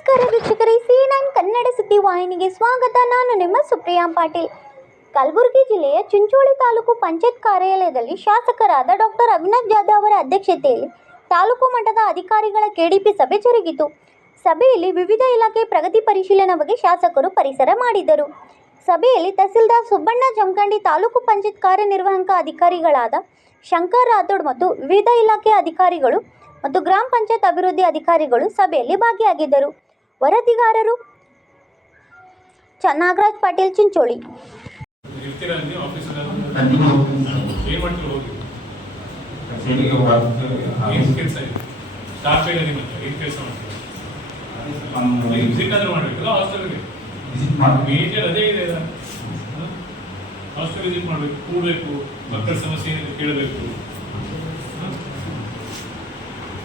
ನಮಸ್ಕಾರ ವೀಕ್ಷಕರೇ, C9 ಕನ್ನಡ ಸುದ್ದಿ ವಾಹಿನಿಗೆ ಸ್ವಾಗತ. ನಾನು ನಿಮ್ಮ ಸುಪ್ರಿಯಾ ಪಾಟೀಲ್. ಕಲಬುರಗಿ ಜಿಲ್ಲೆಯ ಚಿಂಚೋಳಿ ತಾಲೂಕು ಪಂಚಾಯತ್ ಕಾರ್ಯಾಲಯದಲ್ಲಿ ಶಾಸಕರಾದ ಡಾಕ್ಟರ್ ಅವಿನಾಶ್ ಜಾಧವ್ ಅವರ ಅಧ್ಯಕ್ಷತೆಯಲ್ಲಿ ತಾಲೂಕು ಮಟ್ಟದ ಅಧಿಕಾರಿಗಳ ಕೆಡಿಪಿ ಸಭೆ ಜರುಗಿತು. ಸಭೆಯಲ್ಲಿ ವಿವಿಧ ಇಲಾಖೆ ಪ್ರಗತಿ ಪರಿಶೀಲನೆ ಬಗ್ಗೆ ಶಾಸಕರು ಪರಿಸರ ಮಾಡಿದರು. ಸಭೆಯಲ್ಲಿ ತಹಸೀಲ್ದಾರ್ ಸುಬ್ಬಣ್ಣ ಜಮಖಂಡಿ, ತಾಲೂಕು ಪಂಚಾಯತ್ ಕಾರ್ಯನಿರ್ವಾಹಕ ಅಧಿಕಾರಿಗಳಾದ ಶಂಕರ್ ರಾಥೋಡ್ ಮತ್ತು ವಿವಿಧ ಇಲಾಖೆ ಅಧಿಕಾರಿಗಳು ಮತ್ತು ಗ್ರಾಮ ಪಂಚಾಯತ್ ಅಭಿವೃದ್ಧಿ ಅಧಿಕಾರಿಗಳು ಸಭೆಯಲ್ಲಿ ಭಾಗಿಯಾಗಿದ್ದರು. ವರದಿಗಾರರು ನಾಗರಾಜ್ ಪಾಟೀಲ್, ಚಿಂಚೋಳಿ. ಹಾಸ್ಟೆಲ್ ವಿಸಿಟ್ ಮಾಡಬೇಕು, ಕೂಡಬೇಕು, ಮಕ್ಕಳ ಸಮಸ್ಯೆ ಕೇಳಬೇಕು.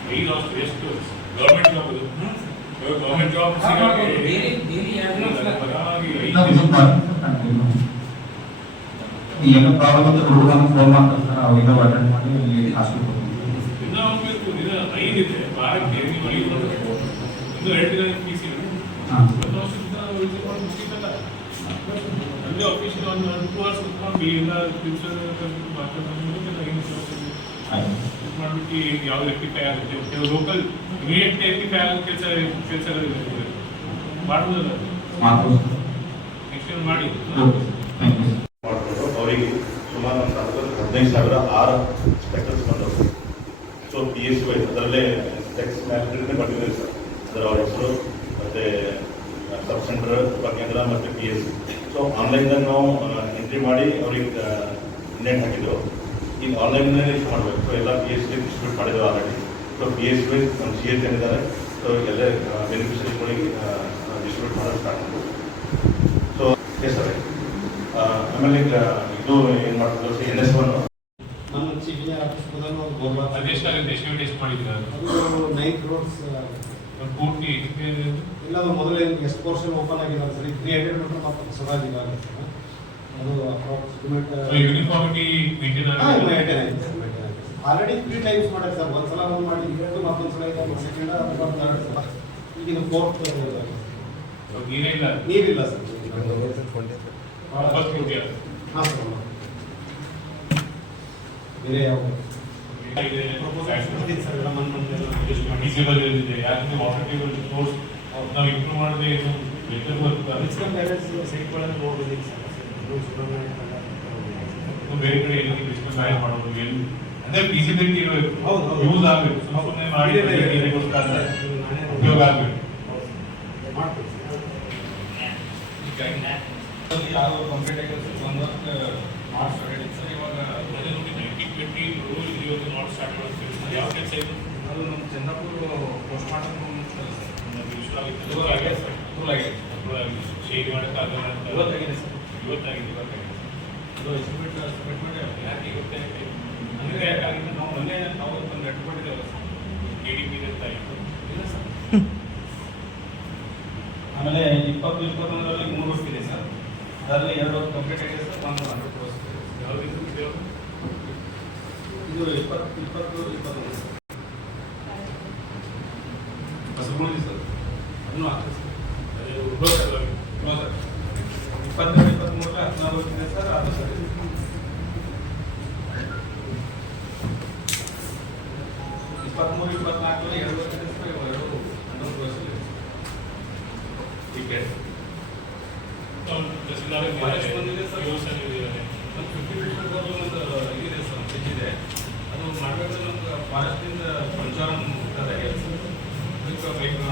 5 ಹಾಸ್ಟೆಲ್ ಎಷ್ಟು ಗವರ್ಮೆಂಟ್ ಜಾಬ್ ಅದು? ಗವರ್ಮೆಂಟ್ ಜಾಬ್ ಏನೋ ಪ್ರಾಬ್ಲಮ್ ಅಂತ ಹುಡುಗನ ಫೋನ್ ಮಾಡ್ತಾರೆ, ಅವಾಗ ಅಟೆಂಡ್ ಮಾಡಿ ಅಲ್ಲಿ ಹಾಸ್ಟೆಲ್ ಇನ್ನೂ ಹೋಗ್ಬೇಕು. ಇದು 5 ಇದೆ ವಾರಕ್ಕೆ, ನೀವು 5 ಮಾಡಬೇಕು. ಇನ್ನೂ 2 ದಿನ ಫೀಸ್ ಇದೆ. ಅಲ್ಲಿ ಆಫೀಸಿಗೆ ಒಂದು 2 ಅವರ್ಸ್ ಕುತ್ಕೊಂಡು ಎಲ್ಲ ಮಾಡ್ಬಿಟ್ಟು ಯಾವ್ದು ರೆಕ್ಟಿಫೈ ಆಗುತ್ತೆ, ಕೆಲವು ಲೋಕಲ್ ಇಮಿಡಿಯೇಟ್ ರೆಕ್ಟಿಫೈ ಆಗೋ ಕೆಲಸಗಳಿದೆ ಮಾಡ್ಬೋದಲ್ಲ. ನೆಕ್ಸ್ಟ್ ಮಾಡಿ ಅವರಿಗೆ ಸುಮಾರು 15,000 6 ಸ್ಪೆಕ್ಟರ್ಸ್ ಬಂದವರು. ಸೊ PSC ವೈಸ್ ಅದರಲ್ಲೇ ಟ್ಯಾಕ್ಸ್ ಮ್ಯಾನೇಜ್ಮೆಂಟ್ನೇ ಬಂದಿದೆ ಸರ್. ಅದರ ಅವ್ರ ಹೆಸರು ಮತ್ತು ಸಬ್ ಸೆಂಟರ್, ಉಪಕೇಂದ್ರ ಮತ್ತು PSC. ಸೊ ಆನ್ಲೈನ್ದಾಗ ನಾವು ಎಂಟ್ರಿ ಮಾಡಿ ಅವ್ರಿಗೆ ನೆಟ್ ಹಾಕಿದ್ದೆವು. ಈಗ ಆನ್ಲೈನ್ನೇ ಇಷ್ಟು ಮಾಡಬೇಕು. ಸೊ ಎಲ್ಲ PSC ಡಿಸ್ಟ್ರಿಬ್ಯೂಟ್ ಮಾಡಿದ್ದೇವೆ ಆಲ್ರೆಡಿ. ಸೊ PSC ವೈಸ್ ನಮ್ಮ CS ಏನಿದ್ದಾರೆ, ಸೊ ಎಲ್ಲ ಬೆನಿಫಿಷರೀಸ್ಗಳಿಗೆ ಡಿಸ್ಟ್ರಿಬ್ಯೂಟ್ ಮಾಡೋದು ಸ್ಟಾರ್ಟ್ ಮಾಡ್ಬೋದು. So yes sir. ಆಮೇಲೆ ಈಗ ಇದು ಏನು ಮಾಡ್ಬೋದು, NS1 ನಮ್ಮ ಚೀಫ್ ಇಂಜಿನಿಯರ್ ಆಫೀಸ್ ಅದೆಷ್ಟಾಗುತ್ತೆ? ಎಷ್ಟು ಮಾಡಿದ್ದೀರಾ? ಅದು 9 crores ಪೂರ್ತಿ ಇಲ್ಲ. ಅದು ಮೊದಲೇ ಎಷ್ಟು ಪೋರ್ಷನ್ ಓಪನ್ ಆಗಿಲ್ಲ ಸರ್. 300 ಮೀಟರ್ ಮತ್ತು ಸರಾಜಿಲ್ಲ ಅದು ಅಪ್ರಾಕ್ಸಿಮೇಟ್ ಯೂನಿಫಾರ್ಮಿಟಿ ಮೇಂಟೈನ್ ಆಗಿದೆ. ಆಲ್ರೆಡಿ 3 times ಮಾಡಿದೆ ಸರ್. ಒಂದ್ಸಲ ಒಂದು ಮಾಡಿ ಮತ್ತೊಂದ್ಸಲ ಇದು ಸೆಕೆಂಡ್ ಅಥವಾ ಥರ್ಡ್ ಸಲ. ಈಗ ಇದು 4th. ನೀರಿಲ್ಲ ಸರ್. ಹಾಂ ಸರ್. ಬೇರೆ ಯಾವ ನಾವು ಇಂಪ್ರೂವ್ ಮಾಡಿದ್ರೆ ಬೇರೆ ಕಡೆ ಎಲ್ಲಿ ಡಿಸ್ಕಸ್ ಮಾಡೋದು ಅಂದ್ರೆ ಫೀಸಿಬಿಲಿಟಿ ಇರಬೇಕು, ಯೂಸ್ ಆಗಬೇಕು. ಸುಮ್ಮನೆ ಮಾಡಿ ಉಪಯೋಗ ಆಗಬೇಕು. ಯಾವ ಕಂಪ್ಲೀಟ್ ಮಾರ್ಕ್ಸ್ ರೆಡಿ ಸರ್. ಇವಾಗ 90-20 ರೂಲ್ ಇವತ್ತು ನಾಟ್ ಸ್ಟಾರ್ಟ್ ಮಾಡೋದು. ಯಾವ ಕೆಲಸ ಇದು? ಅದು ನಮ್ಮ ಚಂದ್ರಪುರ ಪೋಸ್ಟ್ ಮಾರ್ಟಮ್ ಇಶ್ಯೂ ಆಗಿದೆ ಸರ್. ಶೇರ್ ಮಾಡೋಕ್ಕಾಗಲ್ಲ ಅಂತ ಇವತ್ತಾಗಿದೆ ಸರ್. ಇವತ್ತಾಗಿದೆ. ಅದು ಎಸ್ಟಿಮೇಟ್ ಸಬ್ಮಿಟ್ ಮಾಡಿ ಯಾಕೆ ಇವತ್ತೇ ಅಂದರೆ ಯಾಕಾಗಿದೆ? ನಾವು ಮೊನ್ನೆ ನಾವು ಒಂದು ಲೆಟ್ ಮಾಡಿದ್ದೇವೆ ಸರ್. KDP ಅಂತ ಆಯಿತು ಇಲ್ಲ ಸರ್. ಆಮೇಲೆ 20-21ರಲ್ಲಿ 3 ವರ್ಷ ಇದೆ ಸರ್. ಅದರಲ್ಲಿ 2 ವರ್ಷ ಕಂಪ್ಲೀಟ್ ಆಗಿದೆ ಸರ್. 100 ವರ್ಷ ಯಾವುದಿದು? ಇದು 20-21 ಸರ್. ಹೊಸಗುಳಿ ಸರ್. ಅದನ್ನು ಆಗ್ತದೆ ಸರ್. ಅದೇ ಉದ್ಭವ ನೋ ಸರ್. 22-23 16 ವರ್ಷ ಇದೆ ಸರ್. ಅದು ಸರ್ 23-24 2 ವರ್ಷ ಇದೆ ಸರ್. 11 ವರ್ಷ ಇದೆ. ಟಿಕೆಟ್ ಬಂದಿದೆ ಸರ್. 50% ಒಂದು ಇದಿದೆ ಸರ್, ಸಿಕ್ಕಿದೆ. ಅದು ಮಾಡಬೇಕಾದ್ರೆ ನಮ್ಗೆ ಫಾರೆಸ್ಟಿಂದ ಪಂಚಾರಂ ಸರ್. ಅದಕ್ಕೆ